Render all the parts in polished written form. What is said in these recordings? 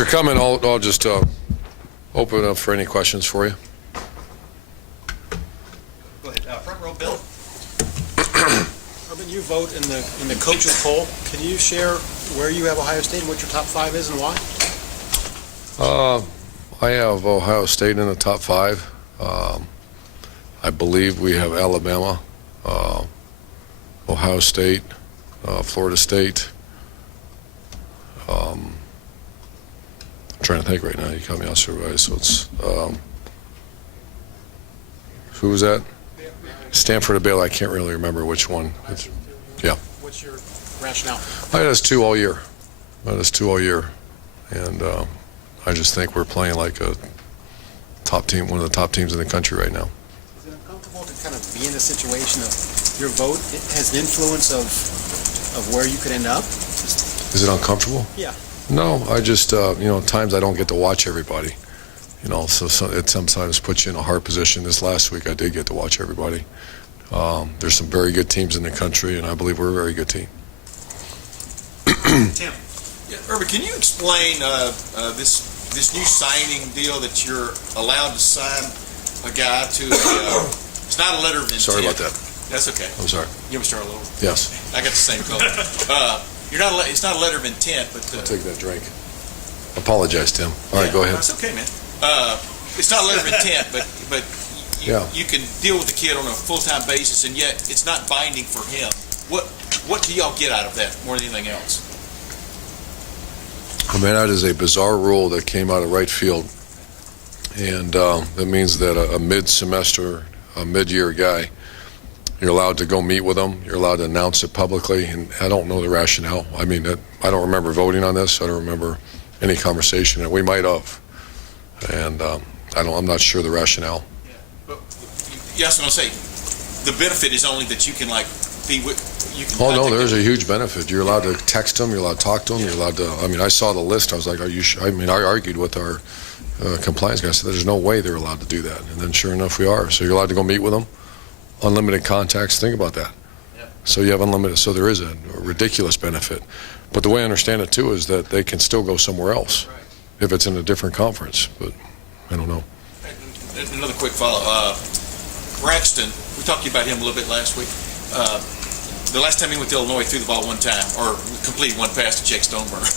for coming. I'll just open it up for any questions for you. Go ahead. Front row, Bill. Urban, you vote in the coaches poll. Can you share where you have Ohio State and what your top 5 is and why? I have Ohio State in the top 5. I believe we have Alabama, Ohio State, Florida State. I'm trying to think right now. You caught me off surprise. So it's who was that? Stanford or Baylor. I can't really remember which one. Yeah. What's your rationale? I had us 2 all year. And I just think we're playing like a top team, one of the top teams in the country right now. Is it uncomfortable to kind of be in a situation of your vote has an influence of where you could end up? Is it uncomfortable? Yeah. No, I just, at times I don't get to watch everybody. So it sometimes puts you in a hard position. This last week I did get to watch everybody. There's some very good teams in the country, and I believe we're a very good team. Tim. Yeah, Urban, can you explain this new signing deal that you're allowed to sign a guy to it's not a letter of intent. Sorry about that. That's okay. I'm sorry. You want me to start a little? Yes. I got the same color. It's not a letter of intent, but I'll take that drink. Apologize, Tim. All right, go ahead. That's okay, man. It's not a letter of intent, but you can deal with the kid on a full-time basis, and yet it's not binding for him. What do y'all get out of that more than anything else? I mean, that is a bizarre rule that came out of right field, and that means that a mid-semester, a mid-year guy, you're allowed to go meet with him. You're allowed to announce it publicly, and I don't know the rationale. I mean, I don't remember voting on this. I don't remember any conversation, and we might have, and I'm not sure the rationale. Yeah, but yes, I'm gonna say the benefit is only that you can be with. Oh no, there's a huge benefit. You're allowed to text them. You're allowed to talk to them. You're allowed to. I mean, I saw the list. I was like, "Are you?" I mean, I argued with our compliance guy. I said, "There's no way they're allowed to do that." And then, sure enough, we are. So you're allowed to go meet with them. Unlimited contacts. Think about that. Yeah. So you have unlimited. So there is a ridiculous benefit. But the way I understand it too is that they can still go somewhere else if it's in a different conference. But I don't know. Another quick follow. Braxton, we talked to you about him a little bit last week. The last time he went to Illinois, threw the ball one time, or completed one pass to Jake Stoneburner.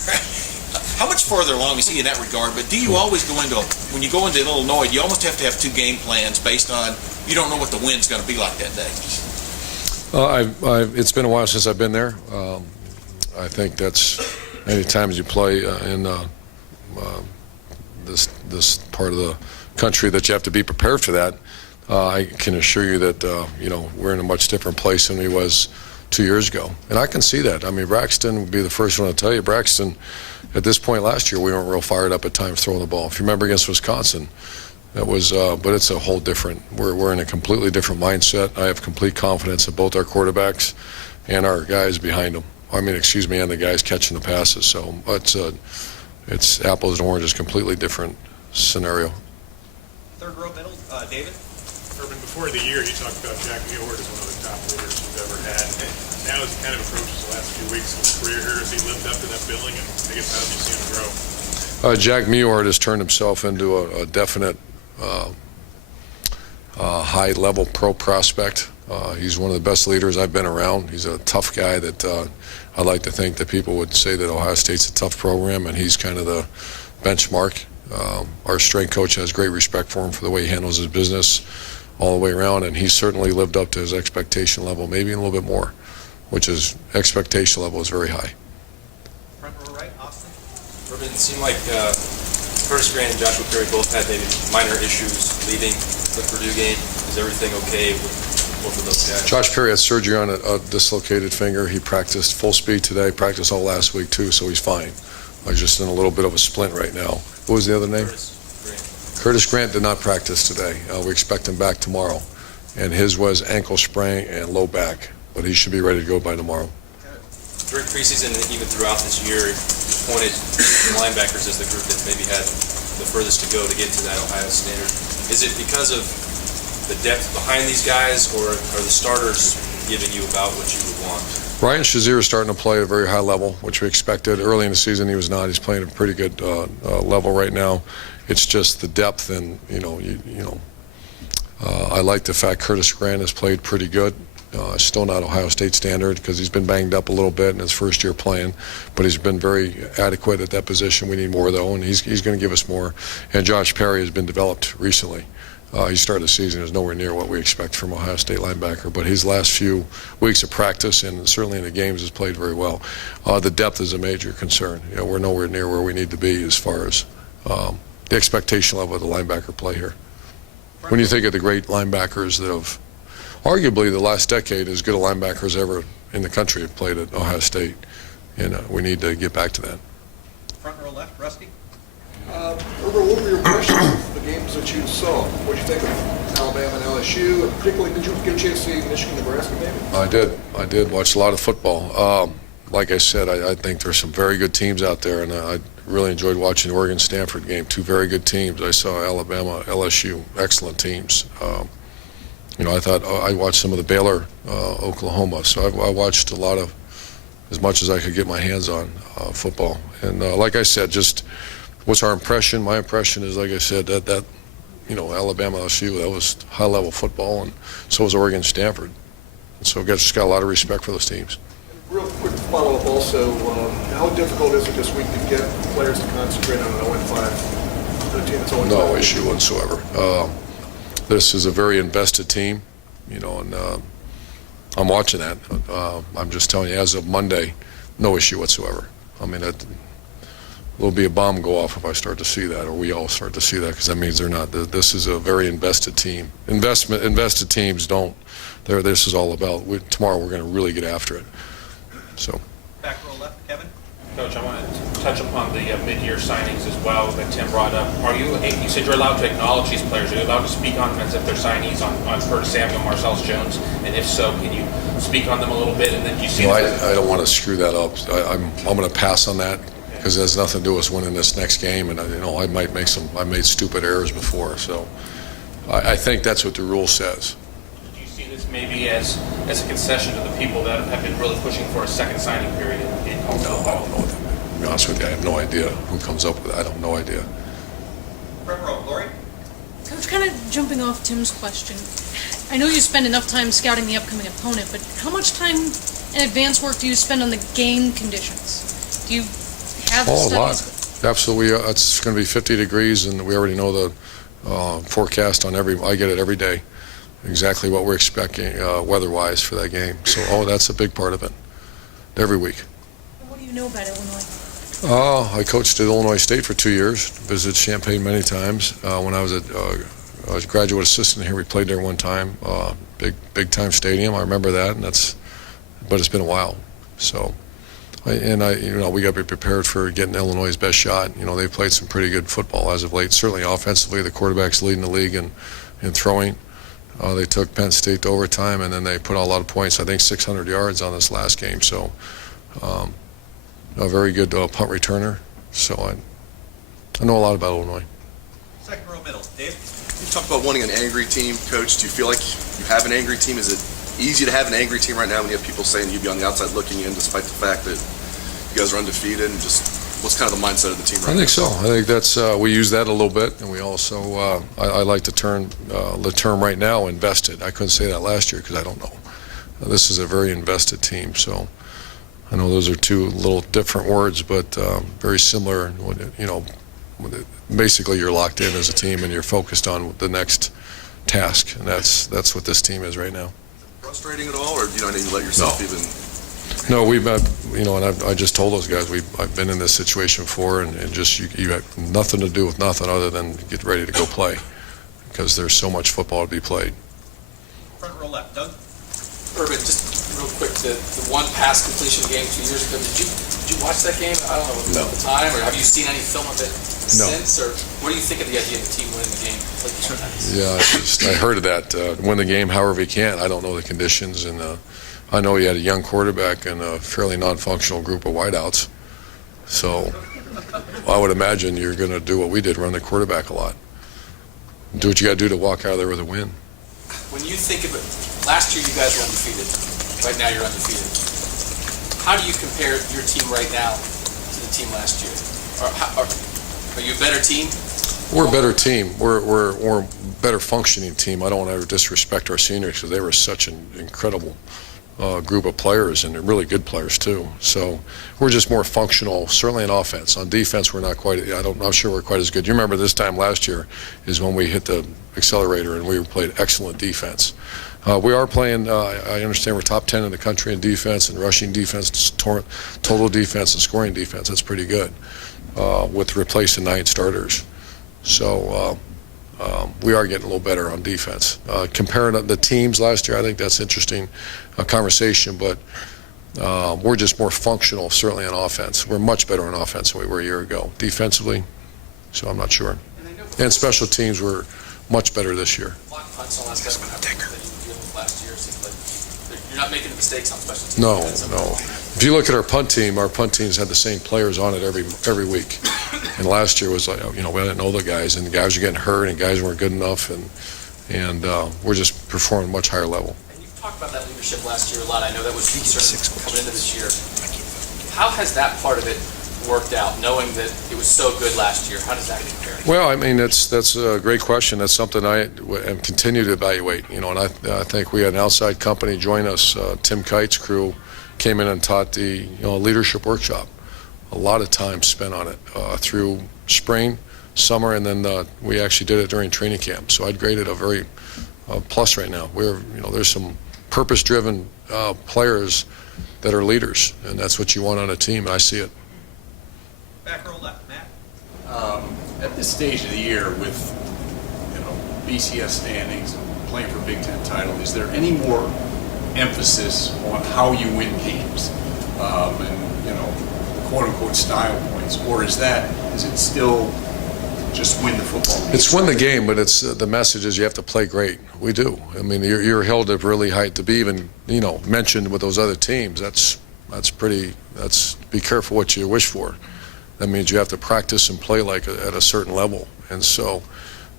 How much further along is he in that regard? But do you always go into, when you go into Illinois, you almost have to have 2 game plans based on, you don't know what the wind's going to be like that day? It's been a while since I've been there. I think that's many times you play in this part of the country that you have to be prepared for that. I can assure you that we're in a much different place than we was 2 years ago, and I can see that. I mean, Braxton would be the first one to tell you. Braxton, at this point last year, we weren't real fired up at times throwing the ball. If you remember against Wisconsin, that was. But it's a whole different. We're in a completely different mindset. I have complete confidence in both our quarterbacks and our guys behind them. And the guys catching the passes. So it's apples and oranges, completely different scenario. Third row, middle, David. Urban, before the year, you talked about Jack Meyer as one of the top leaders you've ever had. Now, as he kind of approaches the last few weeks of his career here, has he lived up to that billing? And I guess how have you seen him grow? Jack Meyer has turned himself into a definite high-level pro prospect. He's one of the best leaders I've been around. He's a tough guy that I like to think that people would say that Ohio State's a tough program, and he's kind of the benchmark. Our strength coach has great respect for him for the way he handles his business all the way around, and he's certainly lived up to his expectation level, maybe a little bit more, which is expectation level is very high. Front row, right, Austin. Urban, it seemed like Curtis Grant and Joshua Perry both had maybe minor issues leaving the Purdue game. Is everything okay with both of those guys? Josh Perry had surgery on a dislocated finger. He practiced full speed today, practiced all last week too, so he's fine. He's just in a little bit of a splint right now. What was the other name? Curtis Grant did not practice today. We expect him back tomorrow. And his was ankle sprain and low back, but he should be ready to go by tomorrow. During preseason and even throughout this year, you pointed to the linebackers as the group that maybe had the furthest to go to get to that Ohio standard. Is it because of the depth behind these guys, or are the starters giving you about what you would want? Ryan Shazier is starting to play at a very high level, which we expected. Early in the season, he was not. He's playing at a pretty good level right now. It's just the depth, and I like the fact Curtis Grant has played pretty good. Still not Ohio State standard because he's been banged up a little bit in his first year playing, but he's been very adequate at that position. We need more though, and he's going to give us more. And Josh Perry has been developed recently. He started the season is nowhere near what we expect from Ohio State linebacker, but his last few weeks of practice and certainly in the games has played very well. The depth is a major concern. We're nowhere near where we need to be as far as the expectation level of the linebacker play here. When you think of the great linebackers that have, arguably the last decade, as good a linebackers ever in the country have played at Ohio State, and we need to get back to that. Front row left, Rusty. Herbert, what were your impressions of the games that you saw? What did you think of Alabama and LSU? And particularly, did you get a chance to see Michigan, Nebraska, maybe? I did watch a lot of football. Like I said, I think there's some very good teams out there, and I really enjoyed watching the Oregon-Stanford game. Two very good teams. I saw Alabama, LSU, excellent teams. I thought I watched some of the Baylor, Oklahoma. So I watched a lot of, as much as I could get my hands on football. And like I said, just what's our impression? My impression is, like I said, that Alabama, LSU, that was high-level football, and so was Oregon, Stanford. And so just got a lot of respect for those teams. Real quick follow-up also, how difficult is it this week to get players to concentrate on an 0-5 team that's 0-5? No issue whatsoever. This is a very invested team, and I'm watching that. I'm just telling you, as of Monday, no issue whatsoever. I mean, there'll be a bomb go off if I start to see that, or we all start to see that, because that means they're not. This is a very invested team. Invested teams don't. This is all about. Tomorrow we're going to really get after it. So. Back row left, Kevin. Coach, I want to touch upon the mid-year signings as well that Tim brought up. You said you're allowed to acknowledge these players. Are you allowed to speak on them as if they're signees on Curtis Samuel, Marcellus Jones? And if so, can you speak on them a little bit? And then do you see? I don't want to screw that up. I'm going to pass on that because it has nothing to do with us winning this next game. And I might make I made stupid errors before, so I think that's what the rule says. Do you see this maybe as a concession to the people that have been really pushing for a second signing period in college football? I don't know. To be honest with you, I have no idea who comes up with it. I have no idea. Front row, Lori. Coach, kind of jumping off Tim's question, I know you spend enough time scouting the upcoming opponent, but how much time in advance work do you spend on the game conditions? Do you have A studies? lot. Absolutely. It's going to be 50 degrees, and we already know the forecast on I get it every day, exactly what we're expecting weather-wise for that game. So, that's a big part of it, every week. What do you know about Illinois? I coached at Illinois State for 2 years, visited Champaign many times. When I was a graduate assistant here, we played there one time. Big time stadium, I remember that, but it's been a while. So, we got to be prepared for getting Illinois' best shot. They've played some pretty good football as of late. Certainly offensively, the quarterback's leading the league in throwing. They took Penn State to overtime, and then they put on a lot of points. I think 600 yards on this last game. So. A very good punt returner, so I know a lot about Illinois. Second row middle, Dave. You talked about wanting an angry team, Coach. Do you feel like you have an angry team? Is it easy to have an angry team right now when you have people saying you'd be on the outside looking in despite the fact that you guys are undefeated? And just what's kind of the mindset of the team right now? I think so. I think that's we use that a little bit, and we also I like the term right now, invested. I couldn't say that last year because I don't know. This is a very invested team, so. I know those are two little different words, but very similar. Basically you're locked in as a team and you're focused on the next task, and that's what this team is right now. Frustrating at all, or do you not even let yourself No, we've had, and I just told those guys I've been in this situation before, and just you have nothing to do with nothing other than get ready to go play, because there's so much football to be played. Front row left, Doug. Urban, just real quick, the one pass completion game 2 years ago, did you watch that game? I don't know, at the time, or have you seen any film of it since? Or what do you think of the idea of the team winning the game? Yeah, I heard of that. Win the game however you can. I don't know the conditions, and I know he had a young quarterback and a fairly non-functional group of wideouts. So I would imagine you're going to do what we did, run the quarterback a lot. Do what you got to do to walk out of there with a win. When you think of it, last year you guys were undefeated. Right now you're undefeated. How do you compare your team right now to the team last year? Are you a better team? We're a better team. We're a better functioning team. I don't want to ever disrespect our seniors because they were such an incredible group of players, and they're really good players too. So we're just more functional, certainly in offense. On defense, we're not quite. I'm not sure we're quite as good. You remember this time last year is when we hit the accelerator and we played excellent defense. We are playing. I understand we're top 10 in the country in defense and rushing defense, total defense, and scoring defense. That's pretty good with replacing 9 starters. So we are getting a little better on defense. Comparing the teams last year, I think that's interesting conversation, but we're just more functional, certainly on offense. We're much better on offense than we were a year ago. Defensively, so I'm not sure. And special teams were much better this year. Block punts on last time that you were dealing with last year. Seems like you're not making mistakes on special teams. No. If you look at our punt teams had the same players on it every week. And last year was like, we didn't know the guys, and the guys were getting hurt, and guys weren't good enough, and we're just performing much higher level. And you talked about that leadership last year a lot. I know that was a concern coming into this year. How has that part of it worked out, knowing that it was so good last year? How does that compare? Well, I mean, that's a great question. That's something I continue to evaluate. And I think we had an outside company join us. Tim Kite's crew came in and taught the leadership workshop. A lot of time spent on it through spring, summer, and then we actually did it during training camp. So I'd grade it a very plus right now. There's some purpose-driven players that are leaders, and that's what you want on a team. I see it. Back row left, Matt. At this stage of the year, with BCS standings and playing for Big Ten title, is there any more emphasis on how you win games and quote unquote style points, or is it still just win the football game? It's win the game, but it's the message is you have to play great. We do. I mean, you're held up really high to be even mentioned with those other teams. That's be careful what you wish for. That means you have to practice and play at a certain level, and so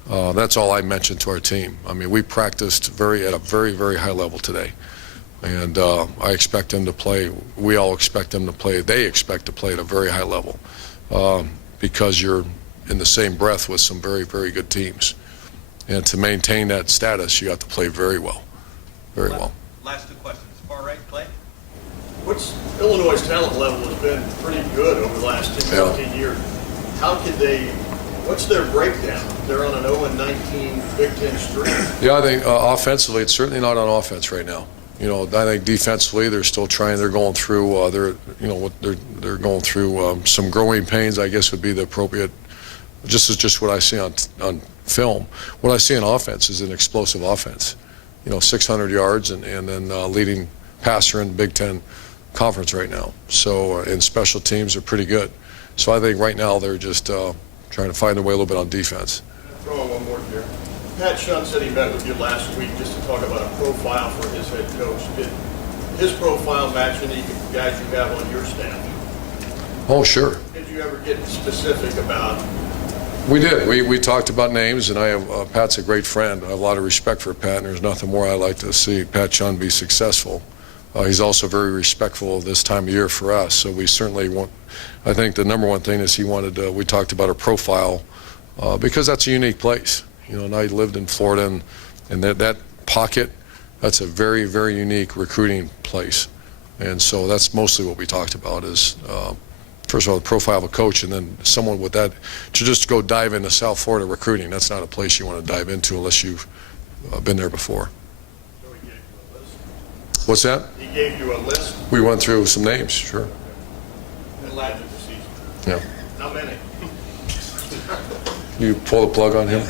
that's all I mentioned to our team. I mean, we practiced at a very, very high level today, and I expect them to play. We all expect them to play. They expect to play at a very high level because you're in the same breath with some very, very good teams, and to maintain that status, you have to play very well, very well. Last 2 questions. Far right, Clay. Illinois' talent level has been pretty good over the last 10-15 years. What's their breakdown? They're on an 0-19 Big Ten streak. Yeah, I think offensively, it's certainly not on offense right now. I think defensively, they're still trying. They're going through. They're going through some growing pains, I guess would be the appropriate. Just what I see on film. What I see on offense is an explosive offense. 600 yards and then leading passer in Big Ten conference right now. So and special teams are pretty good. So I think right now they're just trying to find their way a little bit on defense. Throw in one more here. Pat Shunn said he met with you last week just to talk about a profile for his head coach. Did his profile match any guys you have on your staff? Oh, sure. Did you ever get specific about? We did. We talked about names, and I have Pat's a great friend. I have a lot of respect for Pat, and there's nothing more I like to see Pat Shunn be successful. He's also very respectful of this time of year for us, so we certainly want. I think the number one thing is he wanted. We talked about a profile because that's a unique place. And I lived in Florida, and that pocket, that's a very, very unique recruiting place, and so that's mostly what we talked about is. First of all, the profile of a coach, and then someone with that to just go dive into South Florida recruiting. That's not a place you want to dive into unless you've been there before. So he gave you a list? What's that? He gave you a list? We went through some names, sure. And led the season? Yeah. How many? You pull the plug on him?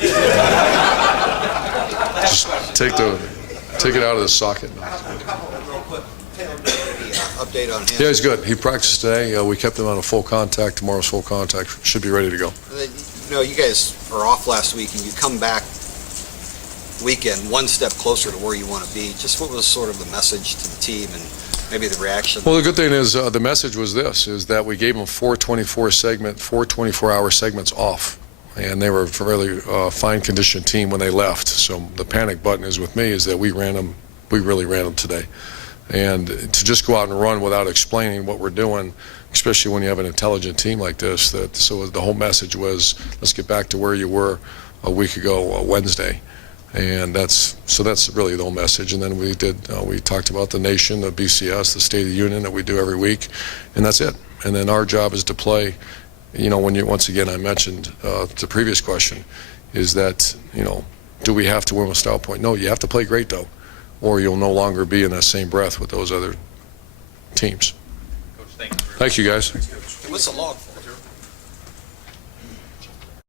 Just take it out of the socket. Update on him. Yeah, he's good. He practiced today. We kept him on a full contact. Tomorrow's full contact. Should be ready to go. And then, you guys are off last week, and you come back weekend one step closer to where you want to be. Just what was sort of the message to the team and maybe the reaction? Well, the good thing is the message was this, is that we gave them 4 24-hour segments off. And they were a fairly fine conditioned team when they left. So the panic button is with me is that we really ran them today. And to just go out and run without explaining what we're doing, especially when you have an intelligent team like this, so the whole message was, let's get back to where you were a week ago, Wednesday. And that's really the whole message. And then we talked about the nation, the BCS, the State of the Union that we do every week, and that's it. And then our job is to play, once again, I mentioned the previous question, is that, do we have to win with style point? No, you have to play great, though, or you'll no longer be in that same breath with those other teams. Coach, thank you. Thank you, guys. What's the log for?